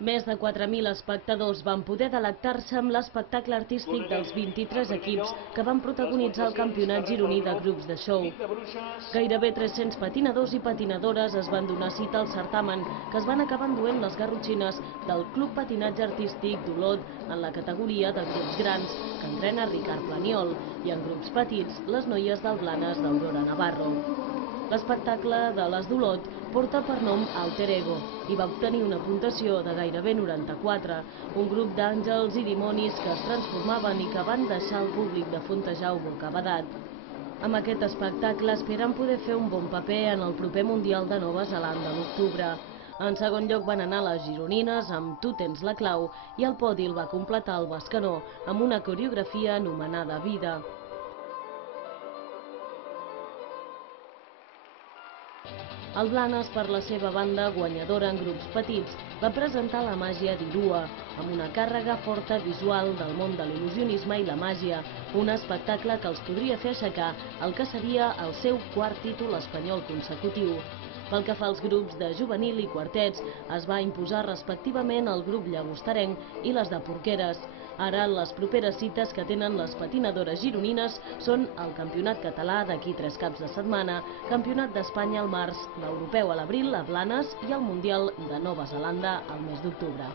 Més de 4.000 espectadors van poder delectar-se amb l'espectacle artístic dels 23 equips que van protagonitzar el campionat gironí de grups de show. Gairebé 300 patinadors i patinadores es van donar cita al certamen, que es van acabar enduent les garrotxines del Club Patinatge Artístic d'Olot en la categoria de grups grans, que entrena Ricard Planiol, i en grups petits, les noies del Blanes d'Aurora Navarro. L'espectacle de les d'Olot porta per nom Alter Ego i va obtenir una puntuació de gairebé 94, un grup d'àngels i dimonis que es transformaven i que van deixar el públic de Fontejau bocabadat. Amb aquest espectacle esperen poder fer un bon paper en el proper Mundial de Nova Zelanda a l'octubre. En segon lloc van anar les gironines amb Tu tens la clau i el podi el va completar el Bescanó amb una coreografia anomenada Vida. El Blanes, per la seva banda, guanyadora en grups petits, va presentar La màgia d'Irua, amb una càrrega forta visual del món de l'il·lusionisme i la màgia, un espectacle que els podria fer aixecar el que seria el seu quart títol espanyol consecutiu. Pel que fa als grups de juvenil i quartets, es va imposar respectivament el grup llagostarenc i les de Porqueres. Ara, les properes cites que tenen les patinadores gironines són el Campionat Català d'aquí 3 caps de setmana, Campionat d'Espanya al març, l'Europeu a l'abril a Blanes i el Mundial de Nova Zelanda al mes d'octubre.